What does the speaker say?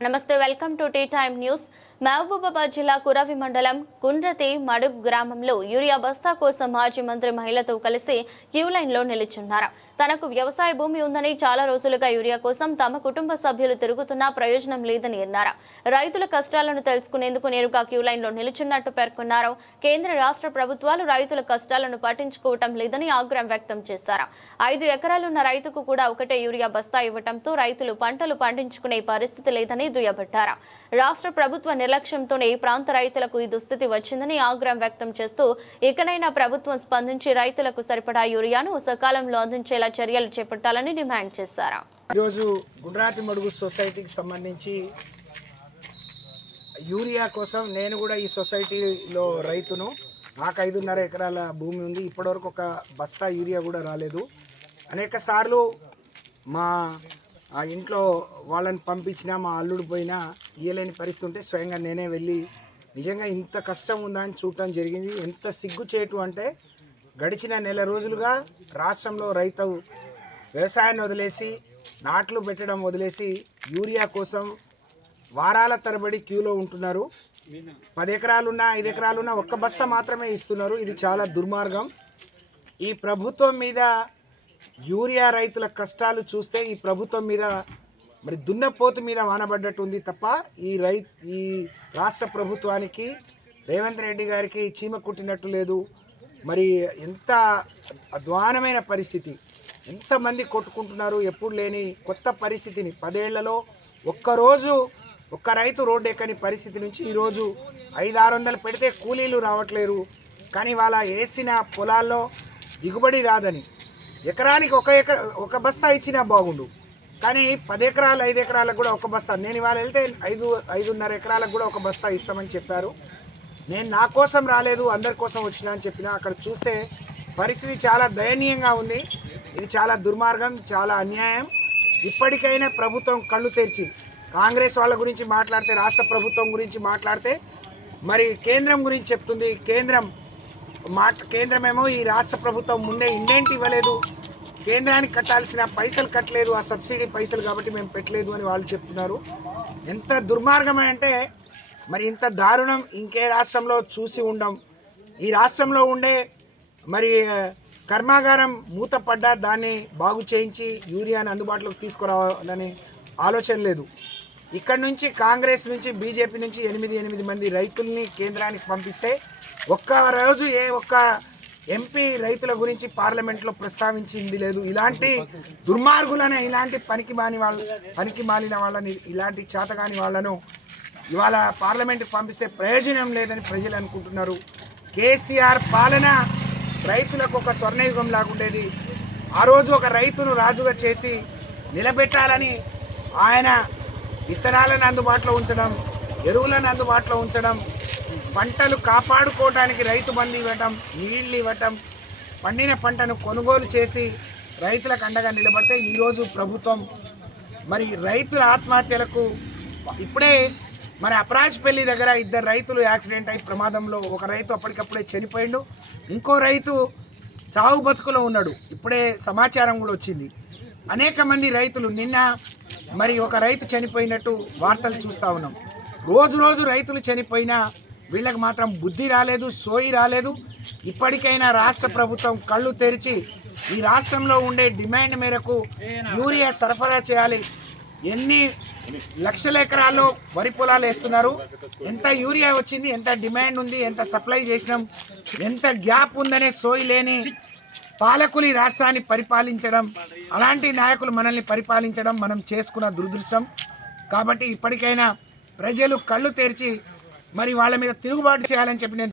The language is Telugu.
నమస్తే, welcome to T time news. Mahabubabad జిల్లా కురవి మండలం గుండ్రతి మడుగ్ గ్రామంలో యూరియా బస్తా కోసం మాజీ మంత్రి మహిళతో కలిసి క్యూ లైన్లో నిలుచున్నారు. తనకు వ్యవసాయ భూమి ఉందని చాలా రోజులుగా యూరియా కోసం తమ కుటుంబ సభ్యులు తిరుగుతున్నా ప్రయోజనం లేదని అన్నారు. రైతుల కష్టాలను తెలుసుకునేందుకు నేరుగా క్యూ లైన్లో నిలుచున్నట్టు పేర్కొన్నారు. కేంద్ర రాష్ట్ర ప్రభుత్వాలు రైతుల కష్టాలను పట్టించుకోవటం లేదని ఆగ్రహం వ్యక్తం చేశారు. 5 ఎకరాలున్న రైతుకు కూడా ఒకటే యూరియా బస్తా ఇవ్వడంతో రైతులు పంటలు పండించుకునే పరిస్థితి లేదని దుయ్యబట్టారు. రాష్ట్ర ప్రభుత్వ నిర్లక్ష్యంతోనే ఈ ప్రాంత రైతులకు ఈ దుస్థితి వచ్చిందని ఆగ్రహం వ్యక్తం చేస్తూ ఇకనైనా ప్రభుత్వం స్పందించి రైతులకు సరిపడా యూరియాను సకాలంలో అందించేలా చర్యలు చేపట్టాలని డిమాండ్ చేశారు. ఈరోజు గుండ్రాతి మడుగు సొసైటీకి సంబంధించి యూరియా కోసం నేను కూడా ఈ సొసైటీలో రైతును. నాకు 5.5 ఎకరాల భూమి ఉంది. ఇప్పటివరకు ఒక బస్తా యూరియా కూడా రాలేదు. అనేక సార్లు మా ఇంట్లో వాళ్ళని పంపించినా మా అల్లుడు పోయినా ఇయ్యలేని పరిస్థితి ఉంటే స్వయంగా నేనే వెళ్ళి నిజంగా ఇంత కష్టం ఉందా అని చూడటం జరిగింది. ఎంత సిగ్గుచేటు అంటే గడిచిన నెల రోజులుగా రాష్ట్రంలో రైతు వ్యవసాయాన్ని వదిలేసి నాట్లు పెట్టడం వదిలేసి యూరియా కోసం వారాల తరబడి క్యూలో ఉంటున్నారు. 10 ఎకరాలున్నా 5 ఎకరాలున్నా ఒక్క బస్తా మాత్రమే ఇస్తున్నారు. ఇది చాలా దుర్మార్గం. ఈ ప్రభుత్వం మీద యూరియా రైతుల కష్టాలు చూస్తే ఈ ప్రభుత్వం మీద మరి దున్నపోతు మీద వానబడ్డట్టు ఉంది తప్ప ఈ రాష్ట్ర ప్రభుత్వానికి రేవంత్ రెడ్డి గారికి చీమ కుట్టినట్టు లేదు. మరి ఎంత అధ్వానమైన పరిస్థితి, ఎంతమంది కొట్టుకుంటున్నారు. ఎప్పుడు లేని కొత్త పరిస్థితిని 10 ఏళ్లలో ఒక్కరోజు ఒక్క రైతు రోడ్డు ఎక్కని పరిస్థితి నుంచి ఈరోజు 500-600 పెడితే కూలీలు రావట్లేరు. కానీ వాళ్ళ వేసిన పొలాల్లో దిగుబడి రాదని ఎకరానికి ఒక బస్తా ఇచ్చినా బాగుండు. కానీ 10 ఎకరాలు 5 ఎకరాలకు కూడా ఒక బస్తా. నేను ఇవాళ వెళ్తే 5.5 ఎకరాలకు కూడా ఒక బస్తా ఇస్తామని చెప్పారు. నేను నా కోసం రాలేదు, అందరి కోసం వచ్చినా అని చెప్పిన. అక్కడ చూస్తే పరిస్థితి చాలా దయనీయంగా ఉంది. ఇది చాలా దుర్మార్గం, చాలా అన్యాయం. ఇప్పటికైనా ప్రభుత్వం కళ్ళు తెరిచి కాంగ్రెస్ వాళ్ళ గురించి మాట్లాడితే, రాష్ట్ర ప్రభుత్వం గురించి మాట్లాడితే మరి కేంద్రం గురించి చెప్తుంది. కేంద్రమేమో ఈ రాష్ట్ర ప్రభుత్వం ముందే ఇండెంట్ ఇవ్వలేదు, కేంద్రానికి కట్టాల్సిన పైసలు కట్టలేదు, ఆ సబ్సిడీ పైసలు కాబట్టి మేము పెట్టలేదు అని వాళ్ళు చెప్తున్నారు. ఎంత దుర్మార్గం అంటే మరి ఇంత దారుణం ఇంకే రాష్ట్రంలో చూసి ఉండం. ఈ రాష్ట్రంలో ఉండే మరి కర్మాగారం మూతపడ్డా దాన్ని బాగు చేయించి యూరియాని అందుబాటులోకి తీసుకురావాలని ఆలోచన లేదు. ఇక్కడ నుంచి కాంగ్రెస్ నుంచి బీజేపీ నుంచి 8 మంది రైతుల్ని కేంద్రానికి పంపిస్తే ఒక్క రోజు ఏ ఒక్క ఎంపీ రైతుల గురించి పార్లమెంట్లో ప్రస్తావించింది లేదు. ఇలాంటి దుర్మార్గులను, ఇలాంటి పనికి మాలిన వాళ్ళని, ఇలాంటి చేతగాని వాళ్ళను ఇవాళ పార్లమెంట్కి పంపిస్తే ప్రయోజనం లేదని ప్రజలు అనుకుంటున్నారు. కేసీఆర్ పాలన రైతులకు ఒక స్వర్ణయుగం లాగుండేది. ఆ రోజు ఒక రైతును రాజుగా చేసి నిలబెట్టాలని ఆయన విత్తనాలను అందుబాటులో ఉంచడం, ఎరువులను అందుబాటులో ఉంచడం, పంటలు కాపాడుకోవడానికి రైతు బంధు ఇవ్వటం, నీళ్ళు ఇవ్వటం, పండిన పంటను కొనుగోలు చేసి రైతులకు అండగా నిలబడితే ఈరోజు ప్రభుత్వం మరి రైతుల ఆత్మహత్యలకు ఇప్పుడే మరి అప్రాజ్పల్లి దగ్గర 2 రైతులు యాక్సిడెంట్ అయి ప్రమాదంలో ఒక రైతు అప్పటికప్పుడే చనిపోయిండు, ఇంకో రైతు చావు బతుకులో ఉన్నాడు. ఇప్పుడే సమాచారం కూడా వచ్చింది. అనేక మంది రైతులు నిన్న మరి ఒక రైతు చనిపోయినట్టు వార్తలు చూస్తూ ఉన్నాం. రోజు రైతులు చనిపోయినా వీళ్ళకి మాత్రం బుద్ధి రాలేదు, సోయి రాలేదు. ఇప్పటికైనా రాష్ట్ర ప్రభుత్వం కళ్ళు తెరిచి ఈ రాష్ట్రంలో ఉండే డిమాండ్ మేరకు యూరియా సరఫరా చేయాలి. ఎన్ని లక్షల ఎకరాల్లో వరి పొలాలు వేస్తున్నారు, ఎంత యూరియా వచ్చింది, ఎంత డిమాండ్ ఉంది, ఎంత సప్లై చేసినాం, ఎంత గ్యాప్ ఉందనే సోయి లేని పాలకులు ఈ రాష్ట్రాన్ని పరిపాలించడం, అలాంటి నాయకులు మనల్ని పరిపాలించడం మనం చేసుకున్న దురదృష్టం. కాబట్టి ఇప్పటికైనా ప్రజలు కళ్ళు తెరిచి మరి వాళ్ళ మీద తిరుగుబాటు చేయాలని చెప్పి నేను